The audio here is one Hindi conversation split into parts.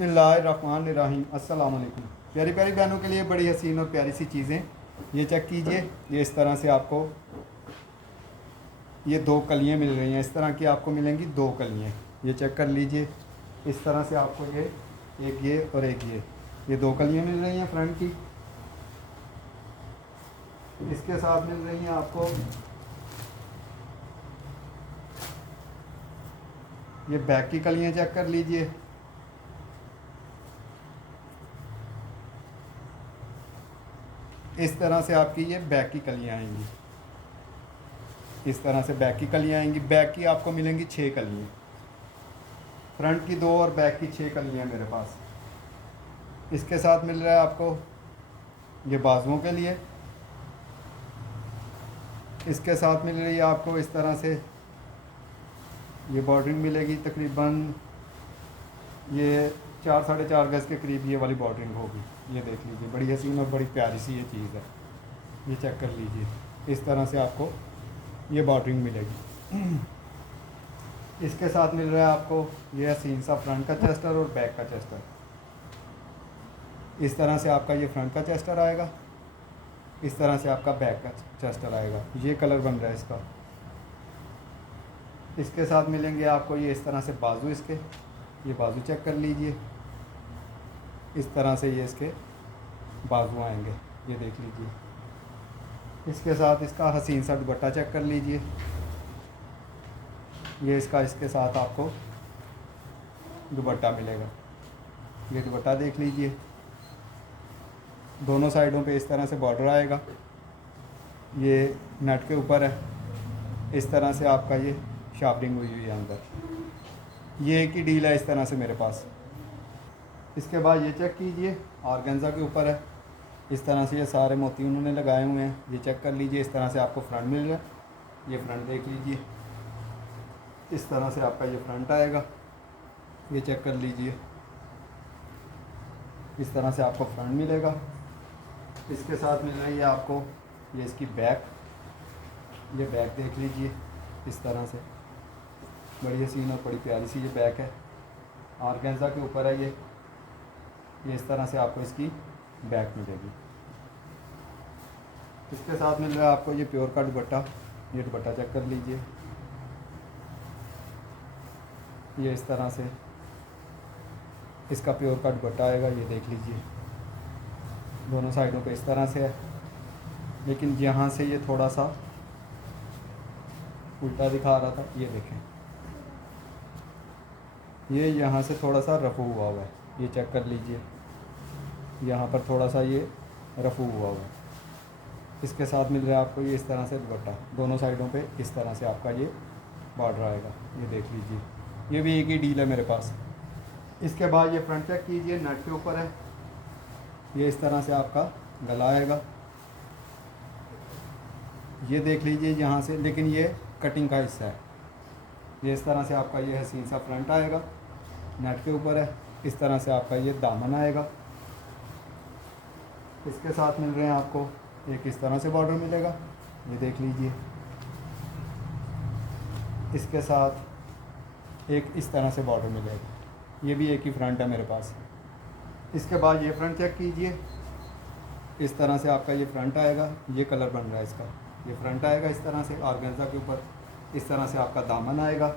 बिस्मिल्लाहिर्रहमानिर्रहीम। अस्सलाम वालेकुम। प्यारी प्यारी बहनों के लिए बड़ी हसीन और प्यारी सी चीज़ें, ये चेक कीजिए। ये इस तरह से आपको ये दो कलियाँ मिल रही हैं। इस तरह की आपको मिलेंगी दो कलियाँ। ये चेक कर लीजिए। इस तरह से आपको ये और एक ये दो कलियाँ मिल रही हैं फ्रंट की। इसके साथ मिल रही हैं आपको ये बैक की कलियाँ। चेक कर लीजिए। इस तरह से आपकी ये बैक की कलियाँ आएंगी। इस तरह से बैक की कलियाँ आएंगी। बैक की आपको मिलेंगी 6 कलियाँ, फ्रंट की 2 और बैक की 6 कलियाँ मेरे पास। इसके साथ मिल रहा है आपको ये बाजुओं के लिए। इसके साथ मिल रही है आपको इस तरह से ये बॉर्डरिंग मिलेगी। तकरीबन ये 4 साढ़े 4 गज़ के करीब ये वाली बॉर्डरिंग होगी। ये देख लीजिए, बड़ी हसीन और बड़ी प्यारी सी ये चीज़ है। ये चेक कर लीजिए। इस तरह से आपको ये बॉर्डरिंग मिलेगी। इसके साथ मिल रहा है आपको ये हसीन सा फ्रंट का चेस्टर और बैक का चेस्टर। इस तरह से आपका ये फ्रंट का चेस्टर आएगा, इस तरह से आपका बैक का चेस्टर आएगा। ये कलर बन रहा है इसका। इसके साथ मिलेंगे आपको ये इस तरह से बाजू। इसके ये बाजू चेक कर लीजिए। इस तरह से ये इसके बाजू आएंगे। ये देख लीजिए। इसके साथ इसका हसीन सा दुपट्टा चेक कर लीजिए। ये इसके साथ आपको दुपट्टा मिलेगा। ये दुपट्टा देख लीजिए। दोनों साइडों पे इस तरह से बॉर्डर आएगा। ये नेट के ऊपर है। इस तरह से आपका ये शार्पनिंग हुई हुई है अंदर। ये एक ही डील है इस तरह से मेरे पास। इसके बाद ये चेक कीजिए, ऑर्गेन्जा के ऊपर है। इस तरह से ये सारे मोती उन्होंने लगाए हुए हैं। ये चेक कर लीजिए। इस तरह से आपको फ्रंट मिल रहा है। ये फ्रंट देख लीजिए। इस तरह से आपका ये फ्रंट आएगा। ये चेक कर लीजिए। इस तरह से आपको फ्रंट मिलेगा। इसके साथ मिल रही है आपको ये इसकी बैक। ये बैक देख लीजिए। इस तरह से बड़ी हसीन और बड़ी प्यारी सी ये बैक है। ऑर्गेन्जा के ऊपर है ये इस तरह से आपको इसकी बैक मिलेगी। इसके साथ मिल रहा है आपको ये प्योर का दुपट्टा। ये दुपट्टा चेक कर लीजिए। ये इस तरह से इसका प्योर का दुपट्टा आएगा। ये देख लीजिए। दोनों साइडों पे इस तरह से है, लेकिन यहाँ से ये थोड़ा सा उल्टा दिखा रहा था। ये देखें, ये यहाँ से थोड़ा सा रफू हुआ हुआ है। ये चेक कर लीजिए। यहाँ पर थोड़ा सा ये रफू हुआ हुआ है। इसके साथ मिल रहा है आपको ये इस तरह से दुपट्टा। दोनों साइडों पे इस तरह से आपका ये बॉर्डर आएगा। ये देख लीजिए। ये भी एक ही डील है मेरे पास। इसके बाद ये फ्रंट चेक कीजिए, नेट के ऊपर है। ये इस तरह से आपका गला आएगा। ये देख लीजिए यहाँ से, लेकिन ये कटिंग का हिस्सा है। ये इस तरह से आपका ये हसीन सा फ्रंट आएगा, नेट के ऊपर है। इस तरह से आपका ये दामन आएगा। इसके साथ मिल रहे हैं आपको एक इस तरह से बॉर्डर मिलेगा। ये देख लीजिए। इसके साथ एक इस तरह से बॉर्डर मिलेगा। ये भी एक ही फ्रंट है मेरे पास। इसके बाद ये फ्रंट चेक कीजिए। इस तरह से आपका ये फ्रंट आएगा। ये कलर बन रहा है इसका। ये फ्रंट आएगा इस तरह से ऑर्गेन्जा के ऊपर। इस तरह से आपका दामन आएगा।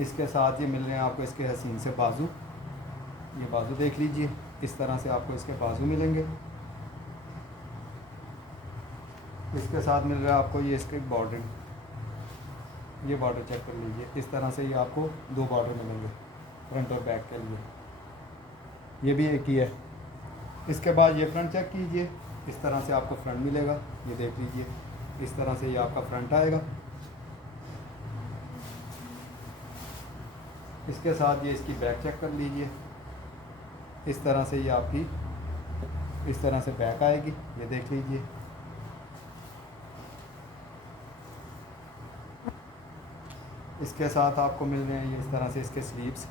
इसके साथ ये मिल रहे हैं आपको इसके हसीन से बाजू। ये बाजू देख लीजिए। इस तरह से आपको इसके बाजू मिलेंगे। इसके साथ मिल रहा है आपको ये इसके बॉर्डरिंग। ये बॉर्डर चेक कर लीजिए। इस तरह से ये आपको 2 बॉर्डर मिलेंगे फ्रंट और बैक के लिए। ये भी एक ही है। इसके बाद ये फ्रंट चेक कीजिए। इस तरह से आपको फ्रंट मिलेगा। ये देख लीजिए। इस तरह से ये आपका फ्रंट आएगा। इसके साथ ये इसकी बैक चेक कर लीजिए। इस तरह से ये आपकी इस तरह से बैक आएगी। ये देख लीजिए। इसके साथ आपको मिल रहे हैं ये इस तरह से इसके स्लीव्स।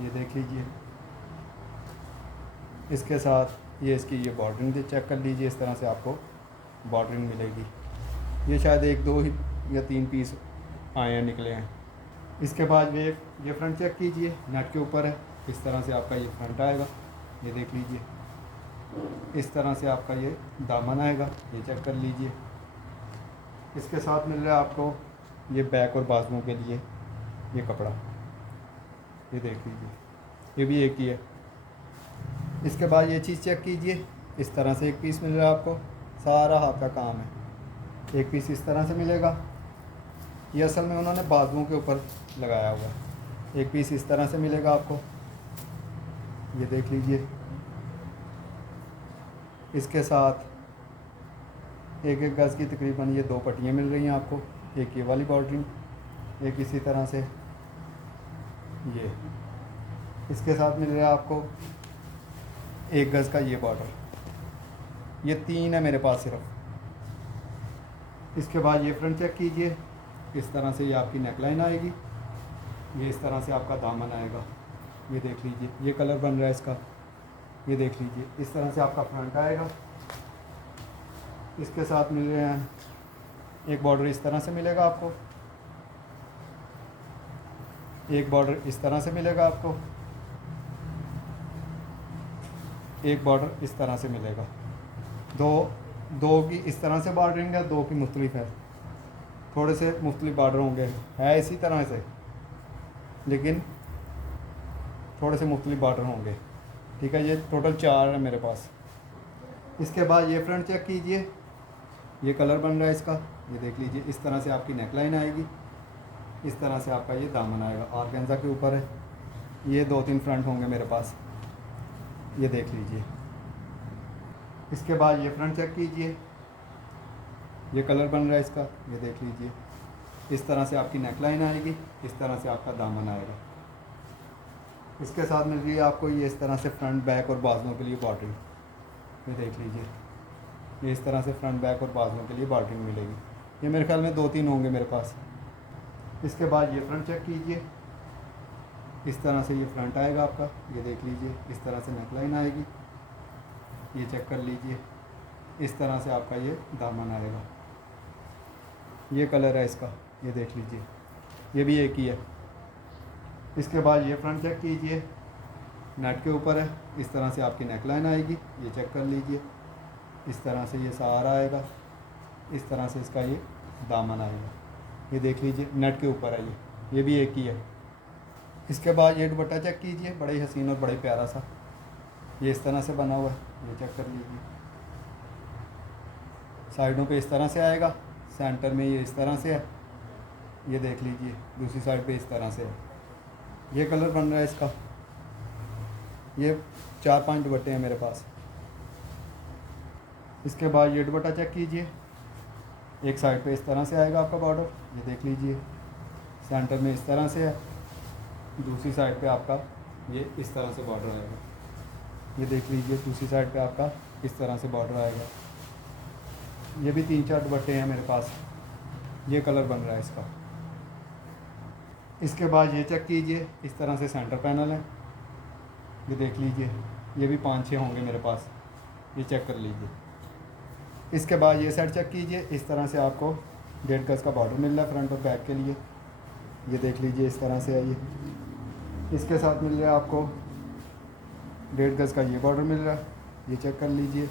ये देख लीजिए। इसके साथ ये इसकी ये बॉर्डरिंग चेक कर लीजिए। इस तरह से आपको बॉर्डरिंग मिलेगी। ये शायद 1 2 या 3 पीस आए हैं, निकले हैं। इसके बाद ये फ्रंट चेक कीजिए, नेट के ऊपर है। इस तरह से आपका ये फ्रंट आएगा, ये देख लीजिए। इस तरह से आपका ये दामन आएगा, ये चेक कर लीजिए। इसके साथ मिल रहा है आपको ये बैक और बाजुओं के लिए ये कपड़ा, ये देख लीजिए, ये भी एक ही है। इसके बाद ये चीज़ चेक कीजिए, इस तरह से एक पीस मिल रहा है आपको, सारा हाथ का काम है। एक पीस इस तरह से मिलेगा, ये असल में उन्होंने बाजुओं के ऊपर लगाया हुआ है। एक पीस इस तरह से मिलेगा आपको, ये देख लीजिए। इसके साथ एक एक गज़ की तकरीबन ये 2 पट्टियाँ मिल रही हैं आपको, एक ये वाली बॉर्डरिंग, एक इसी तरह से ये। इसके साथ मिल रहा है आपको 1 गज़ का ये बॉर्डर, ये 3 है मेरे पास सिर्फ। इसके बाद ये फ्रंट चेक कीजिए, इस तरह से ये आपकी नेकलाइन आएगी, ये इस तरह से आपका दामन आएगा, ये देख लीजिए। ये कलर बन रहा है इसका, ये देख लीजिए। इस तरह से आपका फ्रंट आएगा। इसके साथ मिल रहे हैं एक बॉर्डर इस तरह से मिलेगा आपको, एक बॉर्डर इस तरह से मिलेगा आपको, एक बॉर्डर इस तरह से मिलेगा। दो की इस तरह से बॉर्डरिंग है, 2 की मुख्तलिफ है। थोड़े से मुख्तलिफ बॉर्डर होंगे, है इसी तरह से, लेकिन थोड़े से मुख्तलिफ बॉर्डर होंगे। ठीक है, ये टोटल 4 है मेरे पास। इसके बाद ये फ्रंट चेक कीजिए, ये कलर बन रहा है इसका, ये देख लीजिए। इस तरह से आपकी नेकलाइन आएगी, इस तरह से आपका ये दामन आएगा, ऑर्गेन्जा के ऊपर है। ये 2-3 फ्रंट होंगे मेरे पास, ये देख लीजिए। इसके बाद ये फ्रंट चेक कीजिए, ये कलर बन रहा है इसका, ये देख लीजिए। इस तरह से आपकी नेकलाइन आएगी, इस तरह से आपका दामन आएगा। इसके साथ मिल रही है आपको ये इस तरह से फ्रंट बैक और बाजुओं के लिए बॉर्डरिंग, ये देख लीजिए। ये इस तरह से फ्रंट बैक और बाजुओं के लिए बॉर्डरिंग मिलेगी। ये मेरे ख्याल में 2-3 होंगे मेरे पास। इसके बाद ये फ्रंट चेक कीजिए, इस तरह से ये फ्रंट आएगा आपका, ये देख लीजिए। इस तरह से नेकलाइन आएगी, ये चेक कर लीजिए। इस तरह से आपका ये दामन आएगा, ये कलर है इसका, ये देख लीजिए। ये भी एक ही है। इसके बाद ये फ्रंट चेक कीजिए, नेट के ऊपर है। इस तरह से आपकी नेकलाइन आएगी, ये चेक कर लीजिए। इस तरह से ये सहारा आएगा, इस तरह से इसका ये दामन आएगा, ये देख लीजिए। नेट के ऊपर है ये भी एक ही है। इसके बाद ये दुपट्टा चेक कीजिए, बड़ा ही हसीन और बड़ा ही प्यारा सा, ये इस तरह से बना हुआ है, ये चेक कर लीजिए। साइडों पे इस तरह से आएगा, सेंटर में ये इस तरह से है, ये देख लीजिए। दूसरी साइड पे इस तरह से है। ये कलर बन रहा है इसका। ये 4-5 दुपट्टे हैं मेरे पास। इसके बाद ये दुपट्टा चेक कीजिए, एक साइड पे इस तरह से आएगा आपका बॉर्डर, ये देख लीजिए। सेंटर में इस तरह से है, दूसरी साइड पे आपका ये इस तरह से बॉर्डर आएगा, ये देख लीजिए। दूसरी साइड पे आपका इस तरह से बॉर्डर आएगा। ये भी 3-4 दुपट्टे हैं मेरे पास। ये कलर बन रहा है इसका। इसके बाद ये चेक कीजिए, इस तरह से सेंटर पैनल है, ये देख लीजिए। ये भी 5-6 होंगे मेरे पास, ये चेक कर लीजिए। इसके बाद ये सेट चेक कीजिए, इस तरह से आपको 1.5 गज़ का बॉर्डर मिल रहा है फ्रंट और बैक के लिए, ये देख लीजिए। इस तरह से है ये। इसके साथ मिल रहा है आपको 1.5 गज़ का ये बॉर्डर मिल रहा है, ये चेक कर लीजिए।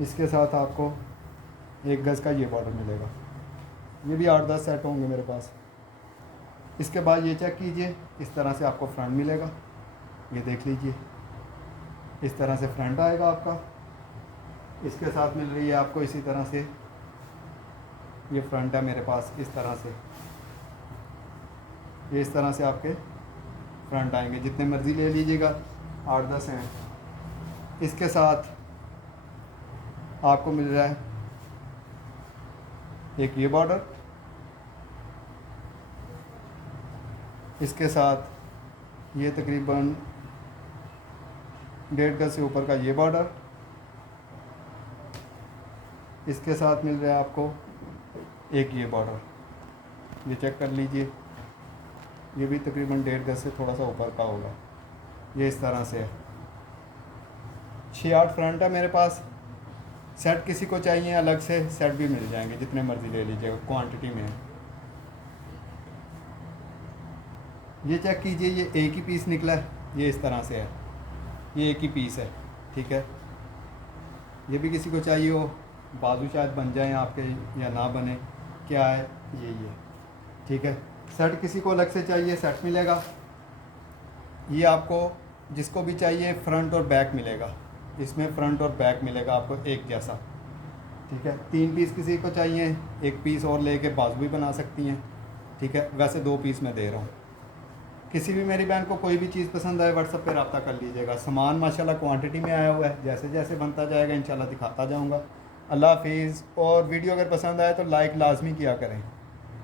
इसके साथ आपको 1 गज़ का ये बॉर्डर मिलेगा। ये भी 8-10 सेट होंगे मेरे पास। इसके बाद ये चेक कीजिए, इस तरह से आपको फ्रंट मिलेगा, ये देख लीजिए। इस तरह से फ्रंट आएगा आपका। इसके साथ मिल रही है आपको इसी तरह से ये फ्रंट है मेरे पास, इस तरह से ये इस तरह से आपके फ्रंट आएंगे। जितने मर्ज़ी ले लीजिएगा, 8-10 हैं। इसके साथ आपको मिल रहा है एक ये बॉर्डर, इसके साथ ये तकरीबन 1.5 गज़ से ऊपर का ये बॉर्डर, इसके साथ मिल रहा है आपको एक ये बॉर्डर, ये चेक कर लीजिए। ये भी तकरीबन 1.5 गज़ से थोड़ा सा ऊपर का होगा, ये इस तरह से है। 6-8 फ्रंट है मेरे पास। सेट किसी को चाहिए अलग से, सेट भी मिल जाएंगे, जितने मर्ज़ी ले लीजिएगा, क्वांटिटी में। ये चेक कीजिए, ये एक ही पीस निकला है, ये इस तरह से है, ये एक ही पीस है, ठीक है। ये भी किसी को चाहिए हो, बाजू शायद बन जाए आपके या ना बने, क्या है ये, ठीक है। सेट किसी को अलग से चाहिए, सेट मिलेगा। ये आपको जिसको भी चाहिए फ्रंट और बैक मिलेगा, इसमें फ्रंट और बैक मिलेगा आपको एक जैसा, ठीक है। 3 पीस किसी को चाहिए, एक पीस और लेके बाजू भी बना सकती हैं, ठीक है। वैसे 2 पीस मैं दे रहा हूँ। किसी भी मेरी बहन को कोई भी चीज़ पसंद आए व्हाट्सएप पे रब्ता कर लीजिएगा। सामान माशाल्लाह क्वांटिटी में आया हुआ है, जैसे जैसे बनता जाएगा इंशाल्लाह दिखाता जाऊँगा। अल्लाह हाफिज़। और वीडियो अगर पसंद आए तो लाइक लाजमी किया करें।